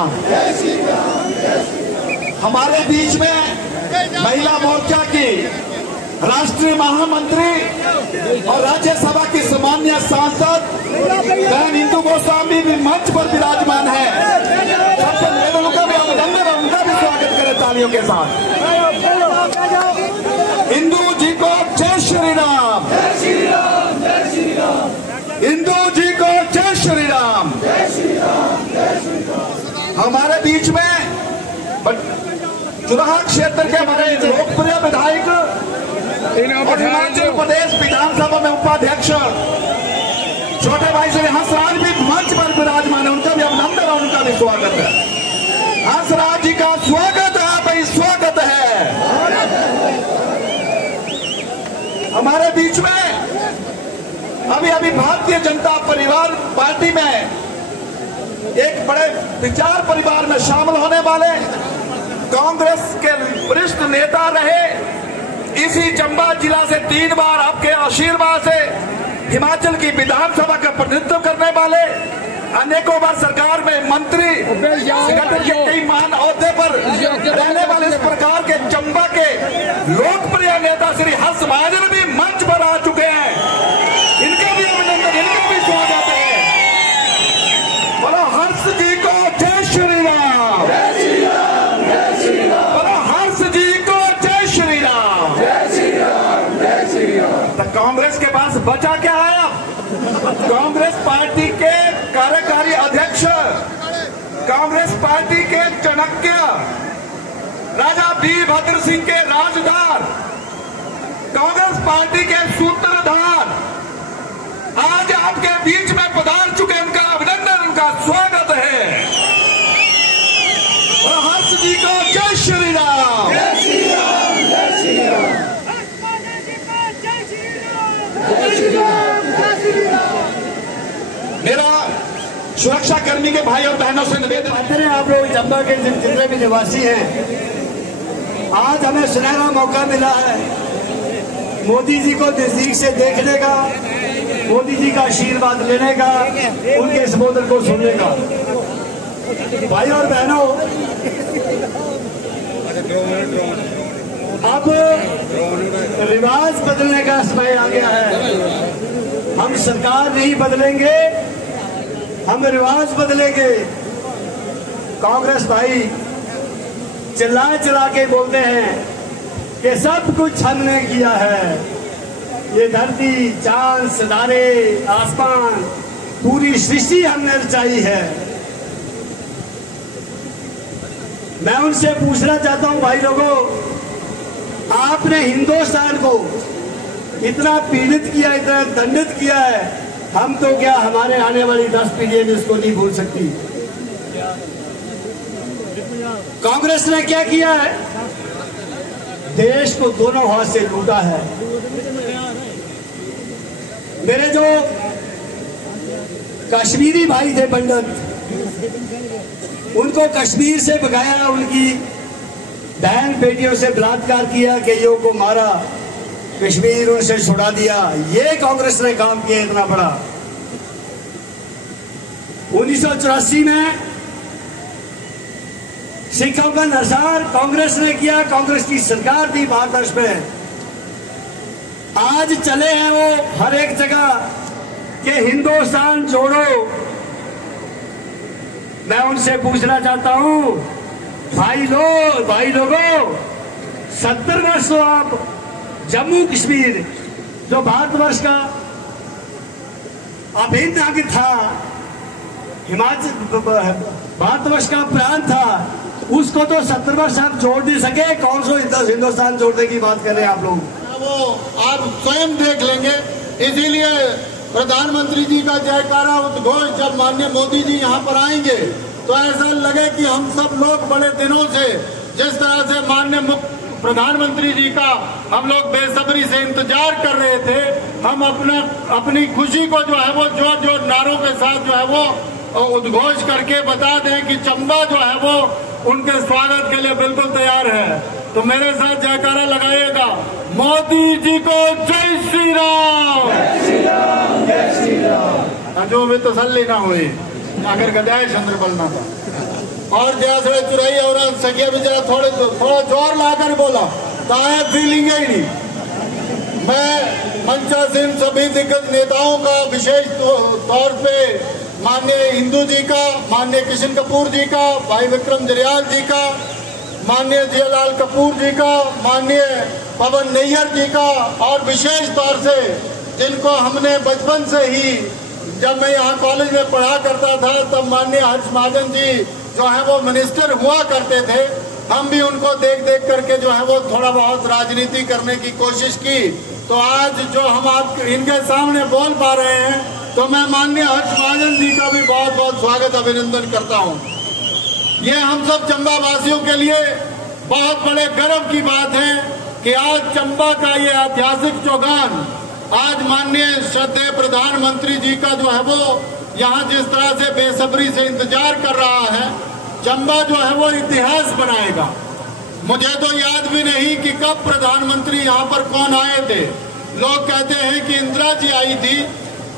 राम। हमारे बीच में महिला मोर्चा की राष्ट्रीय महामंत्री और राज्यसभा की सम्मानीय सांसद बहन इंदु गोस्वामी भी मंच पर विराजमान है। सबसे पहले उनका भी अभिनंदन और उनका भी स्वागत करें तालियों के साथ। इंदु जी को जय श्री राम। इंदु जी को जय श्री राम। हमारे बीच में चुनाव क्षेत्र के हमारे लोकप्रिय विधायक और हिमाचल प्रदेश विधानसभा में उपाध्यक्ष छोटे भाई श्री हंसराज भी मंच पर विराजमान है। उनका भी अभिनंदन और उनका भी स्वागत है। हंसराज जी का स्वागत है भाई, स्वागत है। हमारे बीच में अभी भारतीय जनता परिवार पार्टी में एक बड़े विचार परिवार में शामिल होने वाले कांग्रेस के वरिष्ठ नेता रहे, इसी चंबा जिला से 3 बार आपके आशीर्वाद से हिमाचल की विधानसभा का प्रतिनिधित्व करने वाले, अनेकों बार सरकार में मंत्री, संगठन के कई महान ओहदे पर रहने वाले इस प्रकार के चंबा के लोकप्रिय नेता श्री हर्ष महाजन भी मंच पर आ चुके हैं। इनका भी अभिनंदन, इनका भी स्वागत है। बोलो हर्ष जी को जय श्री राम। बोलो हर्ष जी को जय श्री राम। तो कांग्रेस के पास बचा क्या है? कांग्रेस पार्टी के कार्यकारी अध्यक्ष, कांग्रेस पार्टी के चाणक्य, राजा वीरभद्र सिंह के राजदार, कांग्रेस पार्टी के सूत्रधार आज आपके बीच में पधार चुके। उनका अभिनंदन, उनका स्वागत है। और हर्ष जी को जय श्री राम। मेरा सुरक्षा कर्मी के भाई और बहनों से निवेदन है, आप लोग चंबा के जितने भी निवासी हैं, आज हमें सुनहरा मौका मिला है मोदी जी को नजदीक से देखने का, मोदी जी का आशीर्वाद लेने का, उनके संबोधन को सुनने का। भाई और बहनों, अब रिवाज बदलने का समय आ गया है। हम सरकार नहीं बदलेंगे, हम रिवाज बदलेंगे। कांग्रेस भाई चिल्ला चिल्ला के बोलते हैं कि सब कुछ हमने किया है, ये धरती, चांद, सितारे, आसमान, पूरी सृष्टि हमने रचाई है। मैं उनसे पूछना चाहता हूं भाई लोगों, आपने हिंदुस्तान को इतना पीड़ित किया, इतना दंडित किया है, हम तो क्या हमारे आने वाली 10 पीढ़ियां इसको नहीं भूल सकती। कांग्रेस ने क्या किया है? देश को दोनों हाथ से लूटा है। मेरे जो कश्मीरी भाई थे पंडित, उनको कश्मीर से भगाया, उनकी बहन बेटियों से बलात्कार किया, कईयों को मारा, कश्मीर उनसे छुड़ा दिया। ये कांग्रेस ने काम किया इतना बड़ा। 1984 में सिखों का नरसंहार कांग्रेस ने किया, कांग्रेस की सरकार थी भारतवर्ष में। आज चले हैं वो हर एक जगह कि हिंदुस्तान जोड़ो। मैं उनसे पूछना चाहता हूं, भाई लोगों, 70 वर्ष तो आप जम्मू कश्मीर जो भारतवर्ष का अभिन्न अंग था, हिमाचल भारतवर्ष का प्रांत था, उसको तो 70 वर्ष आप जोड़ नहीं सके। कौन सा हिंदुस्तान जोड़ने की बात कर रहे हैं आप लोग? वो आप स्वयं देख लेंगे। इसीलिए प्रधानमंत्री जी का जयकारा उद्घोष जब माननीय मोदी जी यहाँ पर आएंगे तो ऐसा लगे कि हम सब लोग बड़े दिनों से जिस तरह से माननीय प्रधानमंत्री जी का हम लोग बेसब्री से इंतजार कर रहे थे, हम अपनी खुशी को जो है वो जो नारों के साथ जो है वो उद्घोष करके बता दें कि चंबा जो है वो उनके स्वागत के लिए बिल्कुल तैयार है। तो मेरे साथ जयकारा लगाइएगा, मोदी जी को जय श्री राम। जो भी तसल्ली ना हुई, अगर गदाय चंद्र बलना था। और जैसे चुराई और सकिया भी जरा थोड़ा जोर लाकर बोला ताए फीलिंग ही नहीं। मैं मंचासीन सभी दिग्गज नेताओं का विशेष तौर पे माननीय इंदू जी का, माननीय किशन कपूर जी का, भाई विक्रम जरियाल जी का, माननीय जियालाल कपूर जी का, माननीय पवन नैयर जी का, और विशेष तौर से जिनको हमने बचपन से ही, जब मैं यहाँ कॉलेज में पढ़ा करता था तब माननीय हर्ष महाजन जी जो है वो मिनिस्टर हुआ करते थे, हम भी उनको देख देख करके जो है वो थोड़ा बहुत राजनीति करने की कोशिश की। तो आज जो हम आप इनके सामने बोल पा रहे हैं, तो मैं माननीय हर्ष महाजन जी का भी बहुत बहुत स्वागत अभिनंदन करता हूं। ये हम सब चंबा वासियों के लिए बहुत बड़े गर्व की बात है कि आज चंबा का ये ऐतिहासिक चौगान आज माननीय श्रद्धेय प्रधानमंत्री जी का जो है वो यहाँ जिस तरह से बेसब्री से इंतजार कर रहा है, चंबा जो है वो इतिहास बनाएगा। मुझे तो याद भी नहीं कि कब प्रधानमंत्री यहाँ पर कौन आए थे। लोग कहते हैं कि इंदिरा जी आई थी,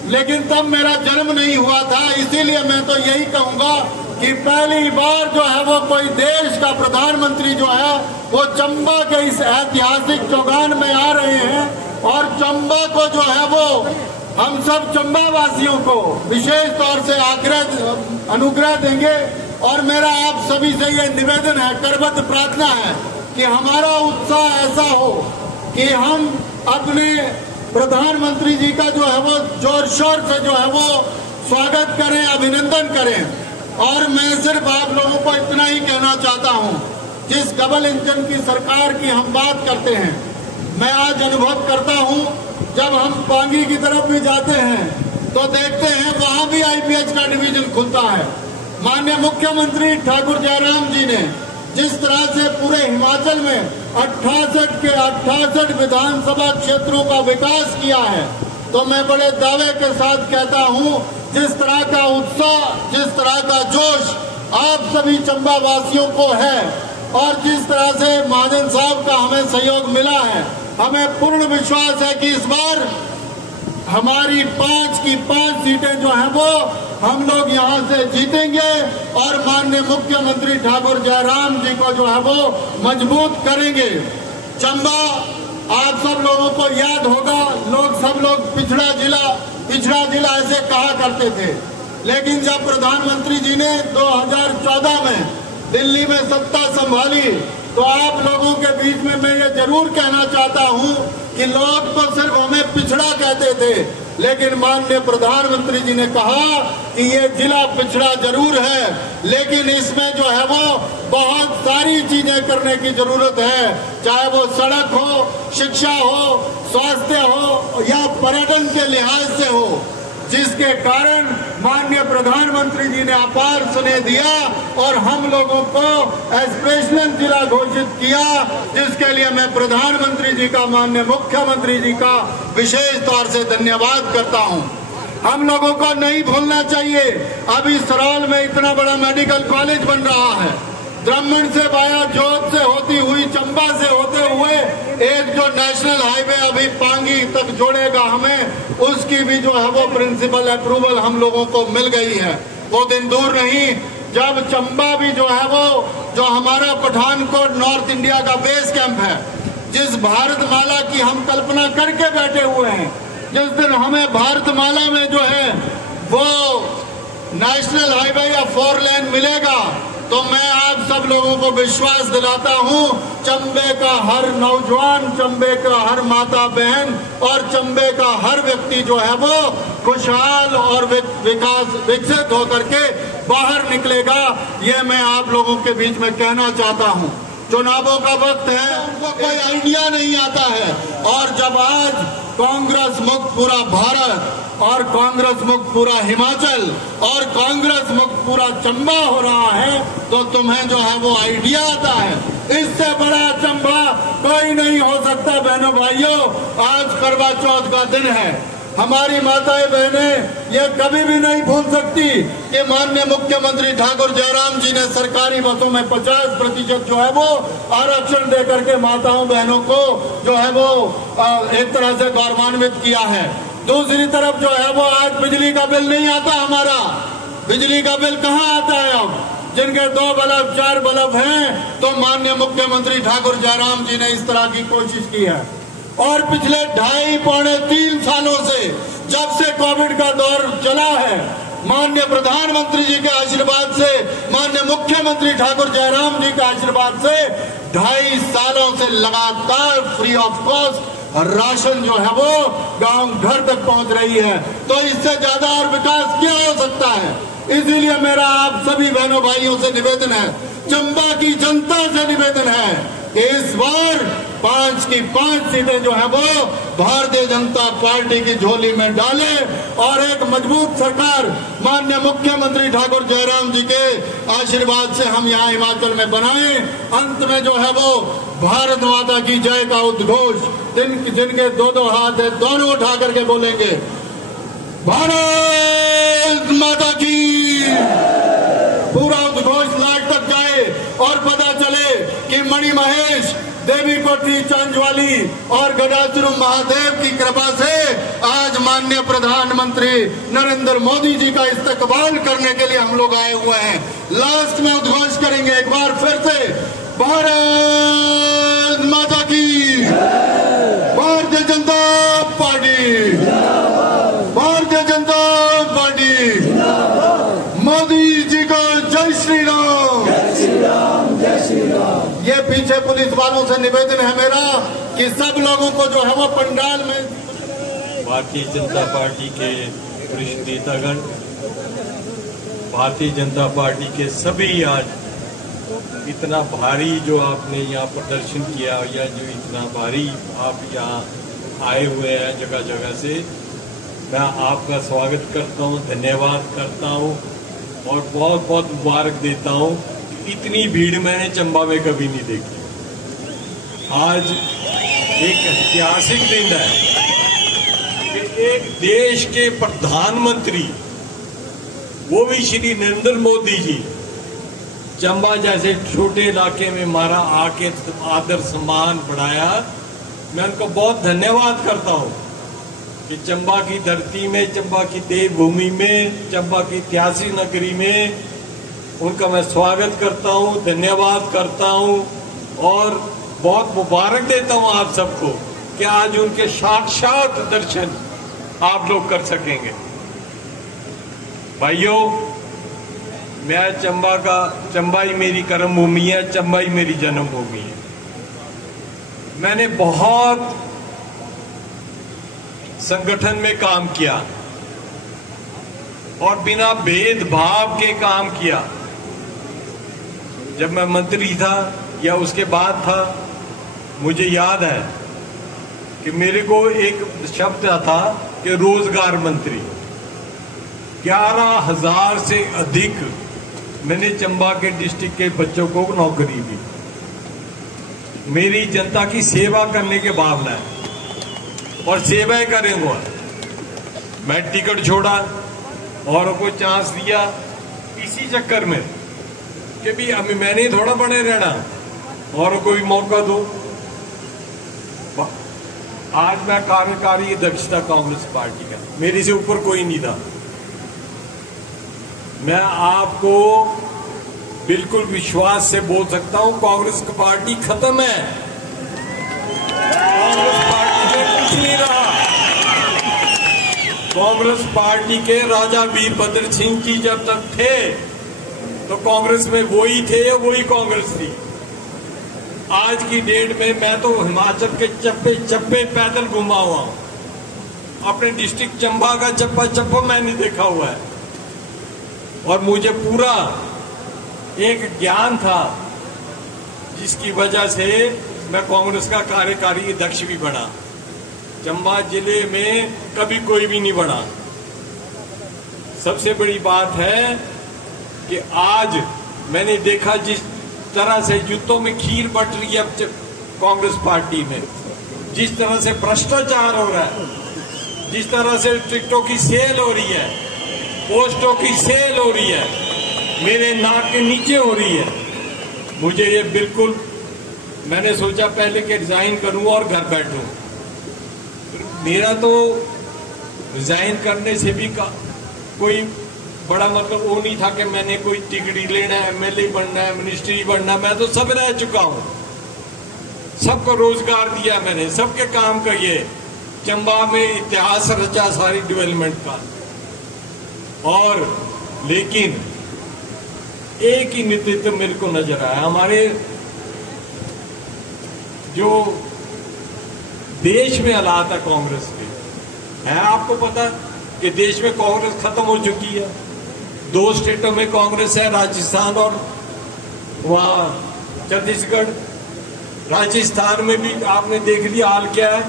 लेकिन तब मेरा जन्म नहीं हुआ था। इसीलिए मैं तो यही कहूंगा कि पहली बार जो है वो कोई देश का प्रधानमंत्री जो है वो चंबा के इस ऐतिहासिक चौगान में आ रहे हैं, और चंबा को जो है वो हम सब चंबा वासियों को विशेष तौर से अनुग्रह देंगे। और मेरा आप सभी से ये निवेदन है, करबद्ध प्रार्थना है कि हमारा उत्साह ऐसा हो कि हम अपने प्रधानमंत्री जी का जो है वो जोर शोर से जो है वो स्वागत करें, अभिनंदन करें। और मैं सिर्फ आप लोगों को इतना ही कहना चाहता हूं, जिस डबल इंजन की सरकार की हम बात करते हैं, मैं आज अनुभव करता हूं, जब हम पांगी की तरफ भी जाते हैं तो देखते हैं वहां भी आईपीएच का डिवीजन खुलता है। माननीय मुख्यमंत्री ठाकुर जयराम जी ने जिस तरह से पूरे हिमाचल में 68 के 68 विधानसभा क्षेत्रों का विकास किया है, तो मैं बड़े दावे के साथ कहता हूं, जिस तरह का उत्साह, जिस तरह का जोश आप सभी चंबा वासियों को है, और जिस तरह से महाजन साहब का हमें सहयोग मिला है, हमें पूर्ण विश्वास है कि इस बार हमारी 5 की 5 सीटें जो हैं वो हम लोग यहाँ से जीतेंगे, और माननीय मुख्यमंत्री ठाकुर जयराम जी को जो है वो मजबूत करेंगे। चंबा आप सब लोगों को याद होगा, सब लोग पिछड़ा जिला ऐसे कहा करते थे, लेकिन जब प्रधानमंत्री जी ने 2014 में दिल्ली में सत्ता संभाली, तो आप लोगों के बीच में मैं ये जरूर कहना चाहता हूं कि लोग तो सिर्फ हमें पिछड़ा कहते थे, लेकिन माननीय प्रधानमंत्री जी ने कहा कि ये जिला पिछड़ा जरूर है, लेकिन इसमें जो है वो बहुत सारी चीजें करने की जरूरत है, चाहे वो सड़क हो, शिक्षा हो, स्वास्थ्य हो या पर्यटन के लिहाज से हो, जिसके कारण माननीय प्रधानमंत्री जी ने अपार स्नेह दिया और हम लोगों को एस्पिरेशनल जिला घोषित किया, जिसके लिए मैं प्रधानमंत्री जी का, माननीय मुख्यमंत्री जी का विशेष तौर से धन्यवाद करता हूं। हम लोगों को नहीं भूलना चाहिए, अभी सराल में इतना बड़ा मेडिकल कॉलेज बन रहा है, ब्राह्मण से वाया जोत से होती हुई चंबा से होते हुए एक जो नेशनल हाईवे अभी पांगी तक जोड़ेगा हमें, उसकी भी जो है वो प्रिंसिपल अप्रूवल हम लोगों को मिल गई है। वो दिन दूर नहीं जब चंबा भी जो है वो जो हमारा पठानकोट नॉर्थ इंडिया का बेस कैंप है, जिस भारतमाला की हम कल्पना करके बैठे हुए हैं, जिस दिन हमें भारतमाला में जो है वो नेशनल हाईवे या 4 लेन मिलेगा, तो मैं आप सब लोगों को विश्वास दिलाता हूं, चंबे का हर नौजवान, चंबे का हर माता बहन और चंबे का हर व्यक्ति जो है वो खुशहाल और विकसित होकर के बाहर निकलेगा। ये मैं आप लोगों के बीच में कहना चाहता हूं। चुनावों का वक्त है, उनको कोई आइडिया नहीं आता है, और जब आज कांग्रेस मुक्त पूरा भारत और कांग्रेस मुक्त पूरा हिमाचल और कांग्रेस मुक्त पूरा चंबा हो रहा है, तो तुम्हें जो है वो आइडिया आता है। इससे बड़ा चंबा कोई नहीं हो सकता। बहनों भाइयों, आज करवा चौथ का दिन है, हमारी माताएं बहनें ये कभी भी नहीं भूल सकती कि माननीय मुख्यमंत्री ठाकुर जयराम जी ने सरकारी बसों में 50% जो है वो आरक्षण देकर के माताओं बहनों को जो है वो एक तरह से गौरवान्वित किया है। दूसरी तरफ जो है वो आज बिजली का बिल नहीं आता, हमारा बिजली का बिल कहाँ आता है? अब जिनके 2 बल्ब 4 बल्ब हैं, तो माननीय मुख्यमंत्री ठाकुर जयराम जी ने इस तरह की कोशिश की है। और पिछले 2.5-3 सालों से, जब से कोविड का दौर चला है, माननीय प्रधानमंत्री जी के आशीर्वाद से, माननीय मुख्यमंत्री ठाकुर जयराम जी के आशीर्वाद से 2.5 सालों से लगातार फ्री ऑफ कॉस्ट राशन जो है वो गांव घर तक पहुंच रही है। तो इससे ज्यादा और विकास क्या हो सकता है? इसीलिए मेरा आप सभी बहनों भाइयों से निवेदन है, चंबा की जनता से निवेदन है कि इस बार 5 की 5 सीटें जो है वो भारतीय जनता पार्टी की झोली में डाले और एक मजबूत सरकार माननीय मुख्यमंत्री ठाकुर जयराम जी के आशीर्वाद से हम यहाँ हिमाचल में बनाएं। अंत में जो है वो भारत माता की जय का उद्घोष जिनके 2-2 हाथ है, दोनों उठा करके बोलेंगे, भारत माता की। पूरा उद्घोष लाट तक जाए और पता चले कि मणि महेश, देवी कोठी चांदवाली और गडासुर महादेव की कृपा से आज माननीय प्रधानमंत्री नरेंद्र मोदी जी का इस्तकबाल करने के लिए हम लोग आए हुए हैं। लास्ट में उद्घोष करेंगे एक बार फिर से, भारत माता की, भारतीय जनता पार्टी, भारतीय जनता पार्टी, मोदी जी को जय श्री राम, जय श्री राम, जय श्री राम। ये पीछे पुलिस वालों से निवेदन है मेरा कि सब लोगों को जो है वो पंडाल में, भारतीय जनता पार्टी के वरिष्ठ नेतागण, भारतीय जनता पार्टी के सभी, आज इतना भारी जो आपने यहाँ प्रदर्शन किया या जो इतना भारी आप यहाँ आए हुए हैं जगह जगह से, मैं आपका स्वागत करता हूँ, धन्यवाद करता हूँ और बहुत बहुत मुबारक देता हूँ। इतनी भीड़ मैंने चंबा में कभी नहीं देखी। आज एक ऐतिहासिक दिन है कि एक देश के प्रधानमंत्री, वो भी श्री नरेंद्र मोदी जी, चंबा जैसे छोटे इलाके में हमारा आके आदर सम्मान बढ़ाया। मैं उनको बहुत धन्यवाद करता हूँ कि चंबा की धरती में, चंबा की देवभूमि में, चंबा की ऐतिहासिक नगरी में उनका मैं स्वागत करता हूँ, धन्यवाद करता हूँ और बहुत मुबारक देता हूँ आप सबको कि आज उनके साक्षात दर्शन आप लोग कर सकेंगे। भाइयों, मैं चंबा ही मेरी कर्म भूमि है, चंबा ही मेरी जन्मभूमि है। मैंने बहुत संगठन में काम किया और बिना भेदभाव के काम किया। जब मैं मंत्री था या उसके बाद था, मुझे याद है कि मेरे को एक शब्द था कि रोजगार मंत्री। 11,000 से अधिक मैंने चंबा के डिस्ट्रिक्ट के बच्चों को नौकरी दी। मेरी जनता की सेवा करने के भावना है और सेवाएं करेंगे। मैं टिकट छोड़ा और को चांस दिया इसी चक्कर में कि भी अभी मैंने थोड़ा बने रहना और को भी मौका दो। आज मैं कार्यकारी अध्यक्ष था कांग्रेस पार्टी का, मेरे से ऊपर कोई नहीं था। मैं आपको बिल्कुल विश्वास से बोल सकता हूं, कांग्रेस पार्टी खत्म है। कांग्रेस पार्टी में कुछ नहीं रहा। कांग्रेस पार्टी के राजा वीरभद्र सिंह जी जब तक थे तो कांग्रेस में वही थे, वही कांग्रेस थी। आज की डेट में मैं तो हिमाचल के चप्पे चप्पे पैदल घुमा हुआ हूं। अपने डिस्ट्रिक्ट चंबा का चप्पा चप्पा मैंने देखा हुआ है और मुझे पूरा एक ज्ञान था जिसकी वजह से मैं कांग्रेस का कार्यकारी अध्यक्ष भी बना। चंबा जिले में कभी कोई भी नहीं बना। सबसे बड़ी बात है कि आज मैंने देखा जिस तरह से जूतों में खीर बट रही है कांग्रेस पार्टी में, जिस तरह से भ्रष्टाचार हो रहा है, जिस तरह से टिकटों की सेल हो रही है, पोस्टों की सेल हो रही है, मेरे नाक के नीचे हो रही है, मुझे ये बिल्कुल, मैंने सोचा पहले कि रिजाइन करूं और घर बैठूं। मेरा तो रिजाइन करने से भी कोई बड़ा मतलब वो नहीं था कि मैंने कोई टिकट लेना है, एमएलए बनना है, मिनिस्ट्री बनना, मैं तो सब रह चुका हूँ। सबको रोजगार दिया मैंने, सबके काम किए, चंबा में इतिहास रचा सारी डेवलपमेंट का। और लेकिन एक ही नेतृत्व मेरे को नजर आया, हमारे जो देश में हालात है कांग्रेस के, है आपको पता कि देश में कांग्रेस खत्म हो चुकी है। 2 स्टेटों में कांग्रेस है, राजस्थान और वहां छत्तीसगढ़। राजस्थान में भी आपने देख लिया हाल क्या है,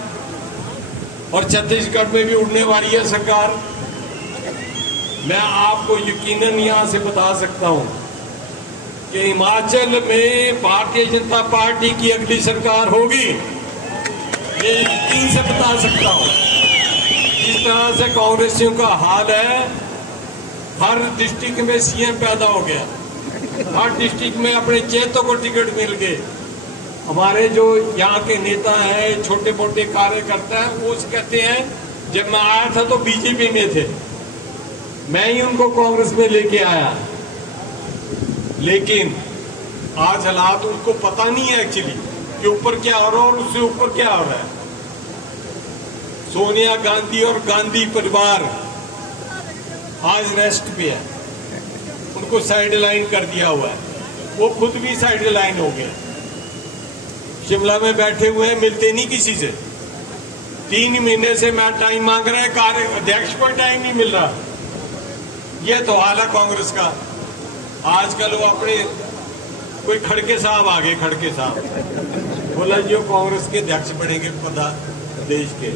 और छत्तीसगढ़ में भी उड़ने वाली है सरकार। मैं आपको यकीनन यहां से बता सकता हूं कि हिमाचल में भारतीय जनता पार्टी की अगली सरकार होगी, ये यकीन से बता सकता हूं। जिस तरह से कांग्रेसियों का हाल है, हर डिस्ट्रिक्ट में सीएम पैदा हो गया, हर डिस्ट्रिक्ट में अपने चेतों को टिकट मिल गए। हमारे जो यहाँ के नेता हैं, छोटे मोटे कार्यकर्ता हैं, वो कहते हैं जब मैं आया था तो बीजेपी में थे, मैं ही उनको कांग्रेस में लेके आया। लेकिन आज हालात उनको पता नहीं है एक्चुअली कि ऊपर क्या हो रहा है और उससे ऊपर क्या हो रहा है। सोनिया गांधी और गांधी परिवार आज रेस्ट पे है, उनको साइड लाइन कर दिया हुआ है, वो खुद भी साइड लाइन हो गए। शिमला में बैठे हुए हैं, मिलते नहीं किसी से। 3 महीने से मैं टाइम मांग रहा है, कार्य अध्यक्ष को टाइम नहीं मिल रहा। यह तो हाल है कांग्रेस का। आजकल वो अपने कोई खड़के साहब आ गए, खड़के साहब बोला जो कांग्रेस के अध्यक्ष बनेंगे प्रदेश के।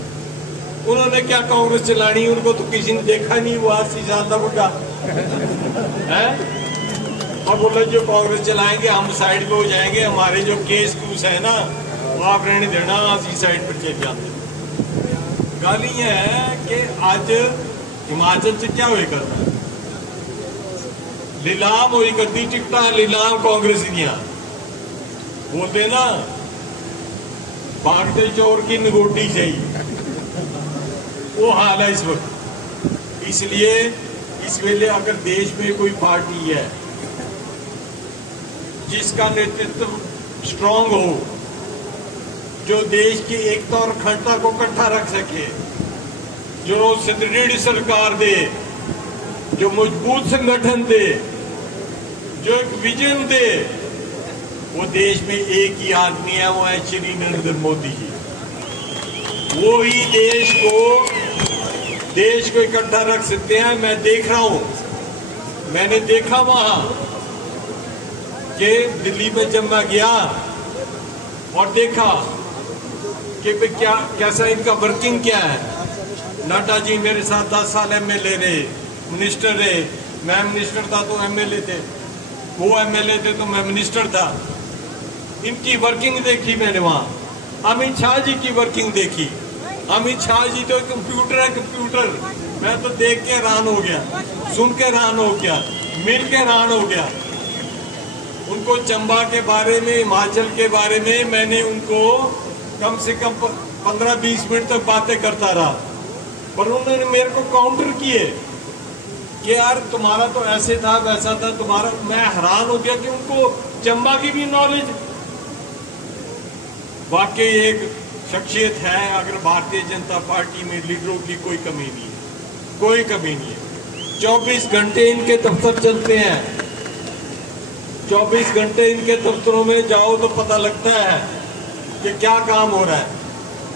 उन्होंने क्या कांग्रेस चलानी, उनको तो किसी ने देखा नहीं, वो 80 साल का बुढ़ा है। और बोला जो कांग्रेस चलाएंगे हम साइड पे हो जाएंगे, हमारे जो केस कूस है ना वो आप रहने देना, आसी साइड पर चले जाते। गल ये है कि आज हिमाचल से क्या हुए करता है, लीलाम हुई करती टिकटा, लीलाम कांग्रेस दिया बोलते ना, भागते चोर की निगोटी चाहिए, वो हाल है इस वक्त। इसलिए इस वेले अगर देश में कोई पार्टी है जिसका नेतृत्व स्ट्रांग हो, जो देश की एकता और अखंडता को इकट्ठा रख सके, जो सुदृढ़ सरकार दे, जो मजबूत संगठन दे, जो एक विजन दे, वो देश में एक ही आदमी है, वो है श्री नरेंद्र मोदी जी। वो ही देश को इकट्ठा रख सकते हैं। मैं देख रहा हूं, मैंने देखा वहां कि दिल्ली में जब मैं गया और देखा कि क्या कैसा इनका वर्किंग क्या है। नड्डा जी मेरे साथ 10 साल एमएलए रहे, मिनिस्टर रहे, मैं मिनिस्टर था तो एमएलए थे, वो एमएलए थे तो मैं मिनिस्टर था। इनकी वर्किंग देखी मैंने वहां। अमित शाह जी की वर्किंग देखी। अमित शाह जी तो कंप्यूटर है, कंप्यूटर। मैं तो देख के हैरान हो गया, सुन के हैरान हो गया, मिल के हैरान हो गया। उनको चंबा के बारे में, हिमाचल के बारे में मैंने उनको कम से कम 15-20 मिनट तक बातें करता रहा, पर उन्होंने मेरे को काउंटर किए कि यार तुम्हारा तो ऐसे था वैसा था तुम्हारा। मैं हैरान हो गया कि उनको चंबा की भी नॉलेज। वाकई एक शख्सियत है। अगर भारतीय जनता पार्टी में लीडरों की कोई कमी नहीं है, कोई कमी नहीं है। 24 घंटे इनके दफ्तर चलते हैं, 24 घंटे इनके दफ्तरों में जाओ तो पता लगता है कि क्या काम हो रहा है।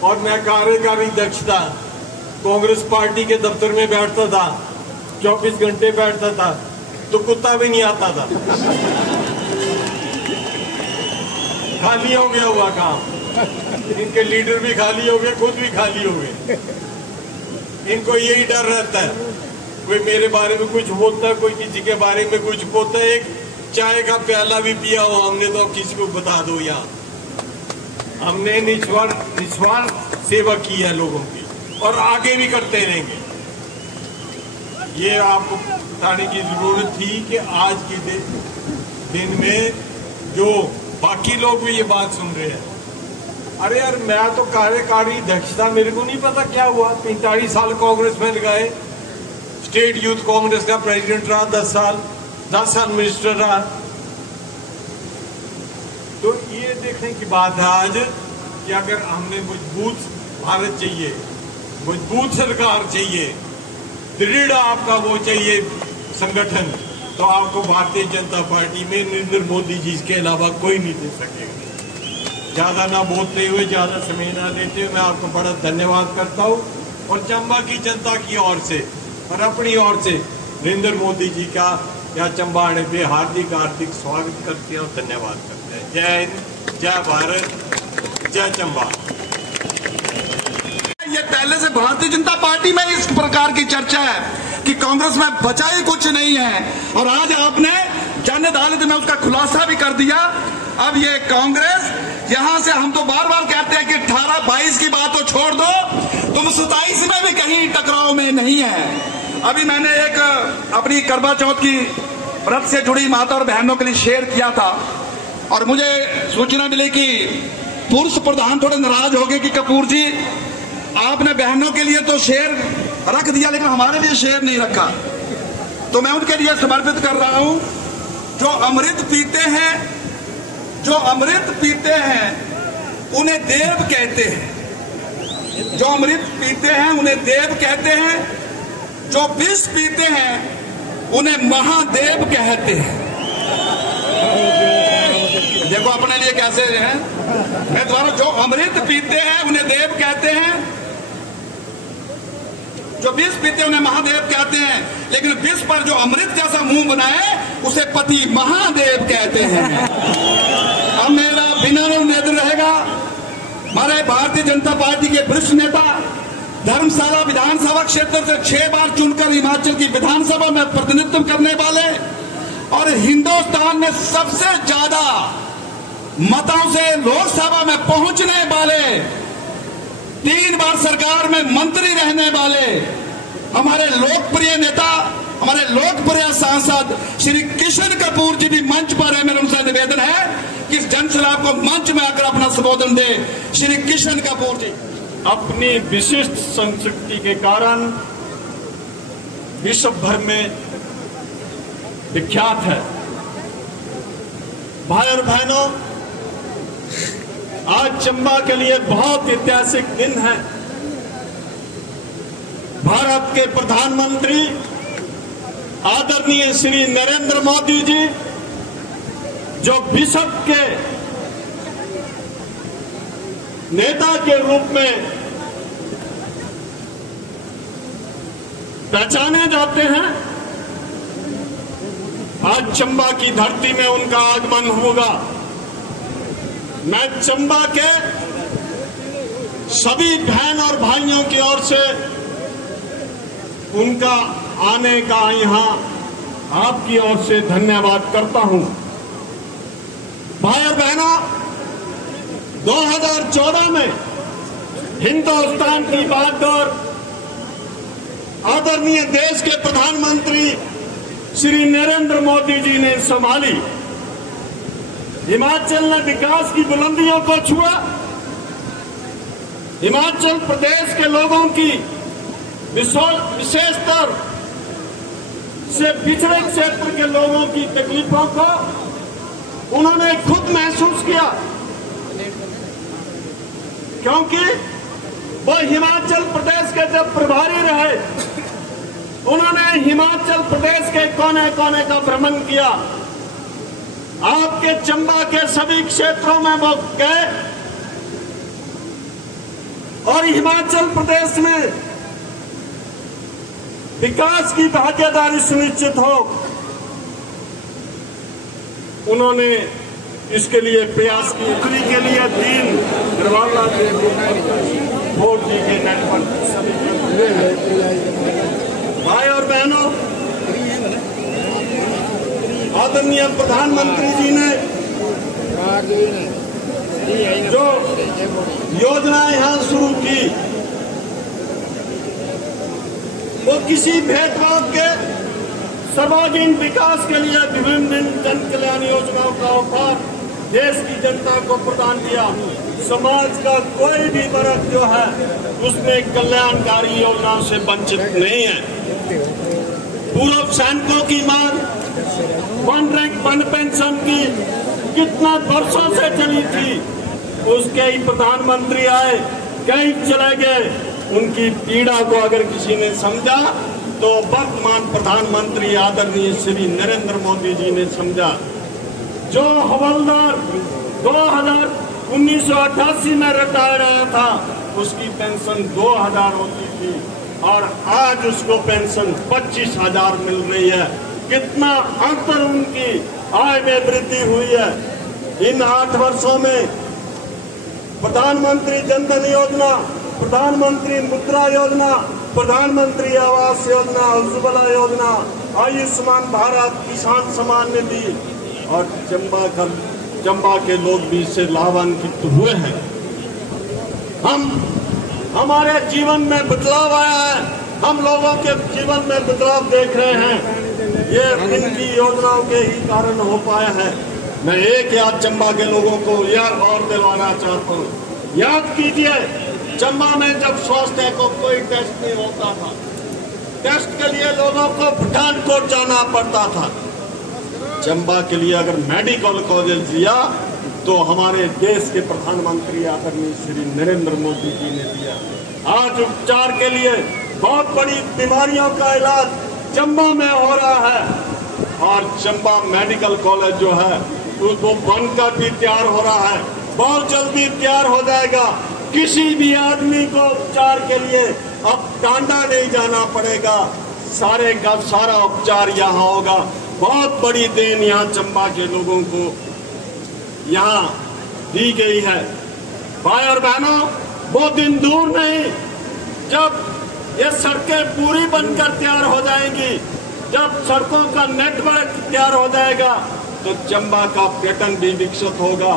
और मैं कार्यकारी अध्यक्ष था, कांग्रेस पार्टी के दफ्तर में बैठता था, 24 घंटे बैठता था, तो कुत्ता भी नहीं आता था। खाली हो गया हुआ काम। इनके लीडर भी खाली हो गए, खुद भी खाली हो गए। इनको यही डर रहता है, कोई मेरे बारे में कुछ बोलता है, कोई किसी के बारे में कुछ बोलता है। एक चाय का प्याला भी पिया हो हमने तो किसी को बता दो। यहाँ हमने निस्वार्थ सेवा की है लोगों की, और आगे भी करते रहेंगे। ये आपको बताने की जरूरत थी कि आज के दिन में जो बाकी लोग भी ये बात सुन रहे हैं। अरे यार मैं तो कार्यकारी अध्यक्ष था, मेरे को नहीं पता क्या हुआ। 45 साल कांग्रेस में लगाए, स्टेट यूथ कांग्रेस का प्रेसिडेंट रहा 10 साल मिनिस्टर रहा। तो ये देखने की बात है आज कि अगर हमने मजबूत भारत चाहिए, मजबूत सरकार चाहिए, दृढ़ आपका वो चाहिए संगठन, तो आपको भारतीय जनता पार्टी में नरेंद्र मोदी जी के अलावा कोई नहीं दे सकेगा। ज्यादा ना बोलते हुए, ज्यादा समय ना लेते हुए मैं आपको बड़ा धन्यवाद करता हूँ और चंबा की जनता की ओर से और अपनी ओर से नरेंद्र मोदी जी का या चंबा आने पे हार्दिक स्वागत करते हैं और धन्यवाद करते हैं। जय हिंद, जय भारत, जय चंबा। ये पहले से भारतीय जनता पार्टी में इस प्रकार की चर्चा है कि कांग्रेस में बचा ही कुछ नहीं है, और आज आपने जन अदालत में उसका खुलासा भी कर दिया। अब ये कांग्रेस यहां से, हम तो बार बार कहते हैं कि 18-22 की बात तो छोड़ दो, तुम 27 में भी कहीं टकराव में नहीं है। अभी मैंने एक अपनी करवा चौथ की व्रत से जुड़ी माता और बहनों के लिए शेयर किया था, और मुझे सूचना मिली कि पुरुष प्रधान थोड़े नाराज हो गए कि कपूर जी आपने बहनों के लिए तो शेर रख दिया लेकिन हमारे लिए शेर नहीं रखा। तो मैं उनके लिए समर्पित कर रहा हूं। जो अमृत पीते हैं उन्हें देव कहते हैं। जो अमृत पीते हैं उन्हें देव कहते हैं, जो विष पीते हैं उन्हें महादेव कहते हैं। देखो अपने लिए कैसे हैं। मैं दोबारा, जो अमृत पीते हैं उन्हें देव कहते हैं, जो विष पीते उन्हें महादेव कहते हैं, लेकिन विष पर जो अमृत जैसा मुंह बनाए उसे पति महादेव कहते हैं। अब मेरा विनम्र निवेदन रहेगा, हमारे भारतीय जनता पार्टी के वरिष्ठ नेता, धर्मशाला विधानसभा क्षेत्र से 6 बार चुनकर हिमाचल की विधानसभा में प्रतिनिधित्व करने वाले और हिंदुस्तान में सबसे ज्यादा मतों से लोकसभा में पहुंचने वाले, 3 बार सरकार में मंत्री रहने वाले हमारे लोकप्रिय नेता, हमारे लोकप्रिय सांसद श्री किशन कपूर जी भी मंच पर है। मेरा उनसे निवेदन है कि इस जनसभा को मंच में आकर अपना संबोधन दे। श्री किशन कपूर जी अपनी विशिष्ट संस्कृति के कारण विश्व भर में विख्यात है। भाई और बहनों, आज चंबा के लिए बहुत ऐतिहासिक दिन है। भारत के प्रधानमंत्री आदरणीय श्री नरेंद्र मोदी जी, जो विश्व के नेता के रूप में पहचाने जाते हैं, आज चंबा की धरती में उनका आगमन होगा। मैं चंबा के सभी बहन और भाइयों की ओर से उनका आने का यहां आपकी ओर से धन्यवाद करता हूं। भाई और बहनों, 2014 में हिंदुस्तान की बागडोर आदरणीय देश के प्रधानमंत्री श्री नरेंद्र मोदी जी ने संभाली। हिमाचल ने विकास की बुलंदियों को छुआ। हिमाचल प्रदेश के लोगों की विशेषतर से पिछड़े क्षेत्र के लोगों की तकलीफों को उन्होंने खुद महसूस किया, क्योंकि वो हिमाचल प्रदेश के जब प्रभारी रहे, उन्होंने हिमाचल प्रदेश के कोने कोने का भ्रमण किया। आपके चंबा के सभी क्षेत्रों में वो गए और हिमाचल प्रदेश में विकास की भागीदारी सुनिश्चित हो, उन्होंने इसके लिए प्रयास किए। नौकरी के लिए 3 दरवाजा वोट जी के नेटवर्क सभी। भाई और बहनों, आदरणीय प्रधानमंत्री जी ने जो योजना यहां शुरू की, वो किसी भेदभाव के सर्वांगीण विकास के लिए विभिन्न जन कल्याण योजनाओं का उपहार देश की जनता को प्रदान किया। समाज का कोई भी वर्ग जो है उसमें कल्याणकारी योजनाओं से वंचित नहीं है। पूर्व सैनिकों की मांग, वन रैंक वन पेंशन की कितना वर्षों से चली थी, उसके ही प्रधानमंत्री आए, कई चले गए। उनकी पीड़ा को अगर किसी ने समझा तो वर्तमान प्रधानमंत्री आदरणीय श्री नरेंद्र मोदी जी ने समझा। जो हवलदार 1988 में रिटायर आया था, उसकी पेंशन 2000 होती थी और आज उसको पेंशन 25,000 मिल रही है। कितना अंतर उनकी आय में वृद्धि हुई है। इन 8 वर्षों में प्रधानमंत्री जन धन योजना, प्रधानमंत्री मुद्रा योजना, प्रधानमंत्री आवास योजना, उज्ज्वला योजना, आयुष्मान भारत, किसान सम्मान निधि और चंबा के लोग भी इससे लाभान्वित हुए हैं। हमारे जीवन में बदलाव आया है, हम लोगों के जीवन में बदलाव देख रहे हैं। ये इनकी योजनाओं के ही कारण हो पाया है। मैं एक याद चंबा के लोगों को यह और दिलवाना चाहता हूँ। याद कीजिए, चंबा में जब स्वास्थ्य को कोई टेस्ट नहीं होता था, टेस्ट के लिए लोगों को पठानकोट जाना पड़ता था। चंबा के लिए अगर मेडिकल कॉलेज दिया तो हमारे देश के प्रधानमंत्री आदरणीय श्री नरेंद्र मोदी जी ने दिया। आज उपचार के लिए बहुत बड़ी बीमारियों का इलाज चंबा में हो रहा है और चंबा मेडिकल कॉलेज जो है वो बनकर भी तैयार हो रहा है, बहुत जल्दी तैयार हो जाएगा। किसी भी आदमी को उपचार के लिए अब टांडा नहीं जाना पड़ेगा, सारे का सारा उपचार यहाँ होगा। बहुत बड़ी देन यहाँ चंबा के लोगों को यहाँ दी गई है। भाई और बहनों, वो दिन दूर नहीं जब ये सड़कें पूरी बनकर तैयार हो जाएंगी, जब सड़कों का नेटवर्क तैयार हो जाएगा तो चंबा का पर्यटन भी विकसित होगा,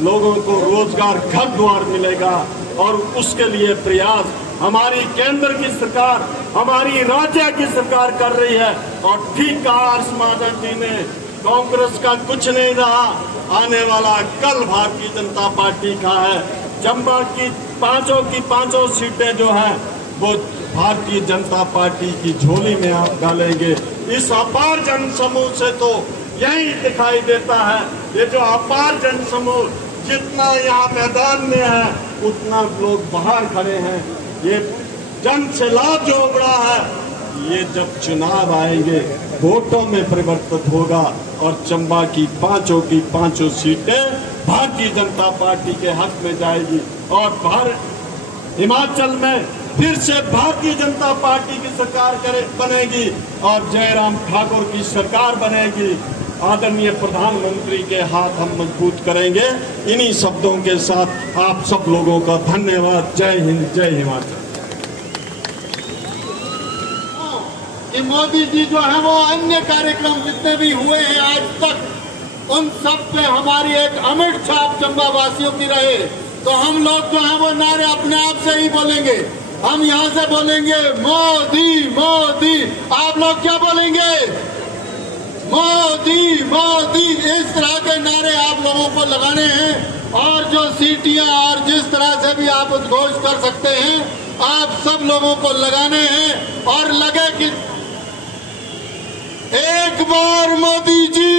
लोगों को रोजगार घर द्वार मिलेगा और उसके लिए प्रयास हमारी केंद्र की सरकार, हमारी राज्य की सरकार कर रही है। और ठीक कहा हर्ष महाजन जी ने, कांग्रेस का कुछ नहीं रहा, आने वाला कल भारतीय जनता पार्टी का है। चंबा की पांचों सीटें जो है वो भारतीय जनता पार्टी की झोली में आप डालेंगे। इस अपार जन समूह से तो यही दिखाई देता है, ये जो अपार जन समूह जितना यहाँ मैदान में है उतना लोग बाहर खड़े हैं। ये जन से लाभ जो उभरा है, ये जब चुनाव आएंगे वोटों में परिवर्तित होगा और चंबा की पांचों सीटें भारतीय जनता पार्टी के हक में जाएगी और हिमाचल में फिर से भारतीय जनता पार्टी की सरकार बनेगी और जयराम ठाकुर की सरकार बनेगी। आदरणीय प्रधानमंत्री के हाथ हम मजबूत करेंगे। इन्हीं शब्दों के साथ आप सब लोगों का धन्यवाद। जय हिंद, जय हिमाचल। कि मोदी जी जो है वो अन्य कार्यक्रम जितने भी हुए हैं आज तक, उन सब पे हमारी एक अमिट छाप चंबा वासियों की रहे। तो हम लोग जो है वो नारे अपने आप से ही बोलेंगे। हम यहाँ से बोलेंगे मोदी मोदी, आप लोग क्या बोलेंगे? मोदी मोदी। इस तरह के नारे आप लोगों को लगाने हैं और जो सीटियां और जिस तरह से भी आप उद्घोष कर सकते हैं आप सब लोगों को लगाने हैं। और लगे कि एक बार मोदी जी,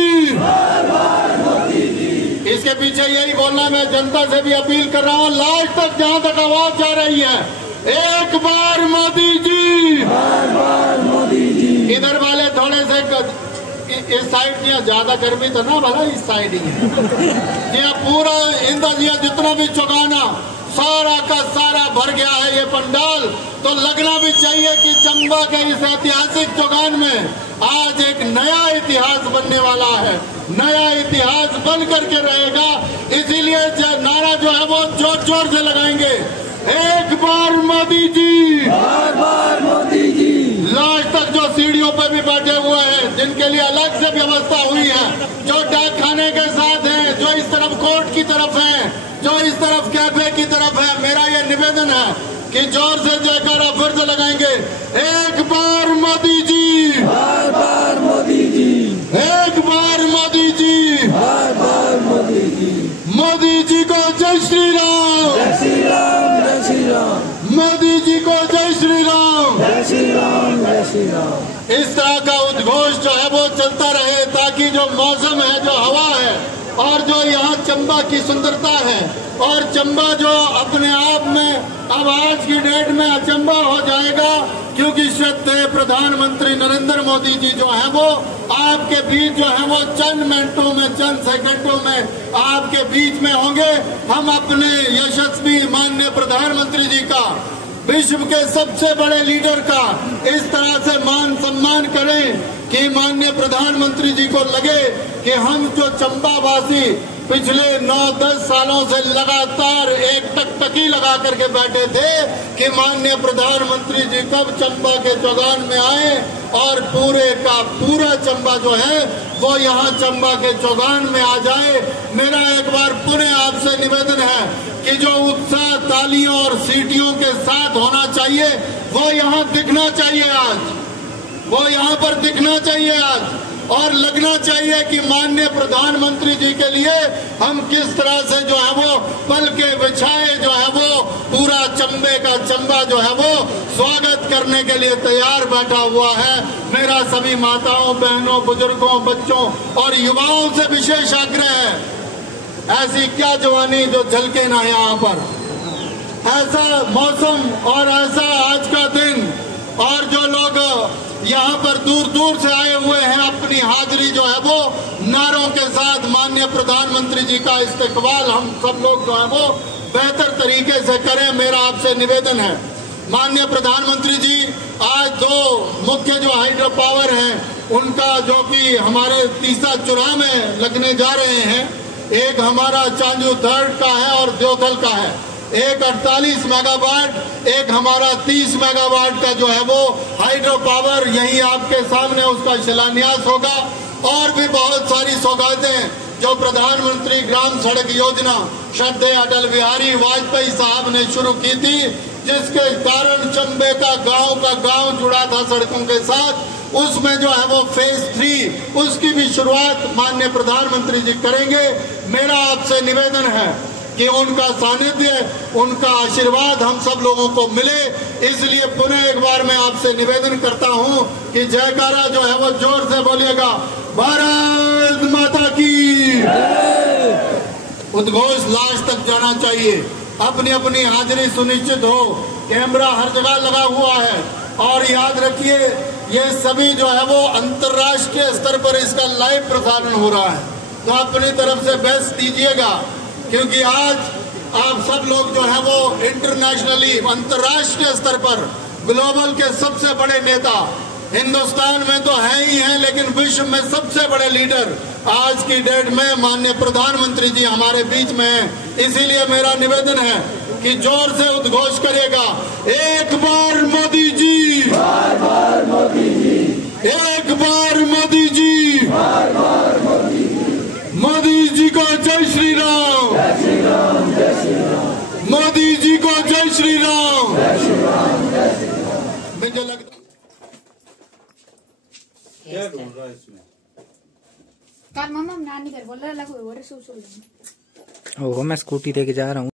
इसके पीछे यही बोलना मैं जनता से भी अपील कर रहा हूँ, लास्ट तक जहाँ तक आवाज जा रही है, एक बार मोदी जी, इधर वाले थोड़े से इस साइड दिया ज्यादा गर्मी तो ना भला इस साइड ही है। पूरा इंद्रिया जितना भी चौगाना सारा का सारा भर गया है ये पंडाल। तो लगना भी चाहिए कि चंबा के इस ऐतिहासिक चौगान में आज एक नया इतिहास बनने वाला है, नया इतिहास बन करके रहेगा। इसीलिए नारा जो है वो जोर जोर से लगाएंगे, एक बार मोदी जी, बार मोदी जी। लास्ट तक जो सीढ़ियों पर भी बैठे हुए हैं, जिनके लिए अलग से व्यवस्था हुई है, जो डाक खाने के साथ हैं, जो इस तरफ कोर्ट की तरफ है, जो इस तरफ कैफे की तरफ है, मेरा ये निवेदन है कि जोर से जयकारा फिर से लगाएंगे, एक बार मोदी जी, बार मोदी जी, एक बार मोदी जी, बार मोदी जी। मोदी जी को जय श्री राम, जय श्री राम, जय श्री राम। मोदी जी को जय श्री राम, जय श्री राम, जय श्री राम। इस तरह का उद्घोष जो है वो चलता रहे, ताकि जो मौसम है, जो हवा है और जो यहाँ चंबा की सुंदरता है, और चंबा जो अपने आप में अब आज की डेट में अचंबा हो जाएगा, क्योंकि श्रद्धेय प्रधानमंत्री नरेंद्र मोदी जी जो है वो आपके बीच जो है वो चंद मिनटों में, चंद सेकंडों में आपके बीच में होंगे। हम अपने यशस्वी माननीय प्रधानमंत्री जी का, विश्व के सबसे बड़े लीडर का इस तरह से मान सम्मान करें कि माननीय प्रधानमंत्री जी को लगे कि हम जो चंबा वासी पिछले 9-10 सालों से लगातार एक टकटकी लगा करके बैठे थे कि माननीय प्रधानमंत्री जी कब चंबा के चौगान में आए और पूरे का पूरा चंबा जो है वो यहाँ चंबा के चौगान में आ जाए। मेरा एक बार पुनः आपसे निवेदन है कि जो उत्साह तालियों और सीटियों के साथ होना चाहिए वो यहाँ दिखना चाहिए आज, वो यहाँ पर दिखना चाहिए आज, और लगना चाहिए कि माननीय प्रधानमंत्री जी के लिए हम किस तरह से जो है वो पल के बिछाए जो है वो पूरा चंबे का चंबा जो है वो स्वागत करने के लिए तैयार बैठा हुआ है। मेरा सभी माताओं, बहनों, बुजुर्गों, बच्चों और युवाओं से विशेष आग्रह है, ऐसी क्या जवानी जो झलके ना यहाँ पर, ऐसा मौसम और ऐसा आज का दिन, और जो लोग यहाँ पर दूर दूर से आए हुए हैं अपनी हाजिरी जो है वो नारों के साथ माननीय प्रधानमंत्री जी का इस्तकबाल हम सब लोग जो है वो बेहतर तरीके से करें। मेरा आपसे निवेदन है माननीय प्रधानमंत्री जी, आज 2 मुख्य जो हाइड्रो पावर हैं उनका जो कि हमारे तीसरा चुनाव में लगने जा रहे हैं, एक हमारा चांजू दर्ड का है और देवथल का है, एक 48 मेगावाट, एक हमारा 30 मेगावाट का जो है वो हाइड्रो पावर, यही आपके सामने उसका शिलान्यास होगा। और भी बहुत सारी सौगातें जो प्रधानमंत्री ग्राम सड़क योजना श्रद्धेय अटल बिहारी वाजपेयी साहब ने शुरू की थी, जिसके कारण चंबे का गांव जुड़ा था सड़कों के साथ, उसमें जो है वो फेज 3 उसकी भी शुरुआत माननीय प्रधानमंत्री जी करेंगे। मेरा आपसे निवेदन है कि उनका सानिध्य, उनका आशीर्वाद हम सब लोगों को मिले, इसलिए पुनः एक बार मैं आपसे निवेदन करता हूं कि जयकारा जो है वो जोर से बोलिएगा, भारत माता की। उद्घोष लास्ट तक जाना चाहिए, अपनी अपनी हाजिरी सुनिश्चित हो, कैमरा हर जगह लगा हुआ है, और याद रखिए ये सभी जो है वो अंतर्राष्ट्रीय स्तर पर इसका लाइव प्रसारण हो रहा है, तो अपनी तरफ से बेस्ट दीजिएगा, क्योंकि आज आप सब लोग जो है वो इंटरनेशनली, अंतर्राष्ट्रीय स्तर पर ग्लोबल के सबसे बड़े नेता हिंदुस्तान में तो है ही हैं, लेकिन विश्व में सबसे बड़े लीडर आज की डेट में माननीय प्रधानमंत्री जी हमारे बीच में हैं। इसीलिए मेरा निवेदन है कि जोर से उद्घोष करेगा, एक बार मोदी जी, बार बार मोदी जी, एक बार मोदी जी, बार बार मोदी जी, मोदी जी को जय श्री राम, जय श्री राम, जय श्री राम, मोदी जी को जय श्री राम, जय श्री राम, जय श्री राम। मुझे लगता क्या ढूंढ रहा है इसमें? कार मामा नानी घर बोल रहा है, लगो वो सो ओहो मैं स्कूटी लेके जा रहा हूँ।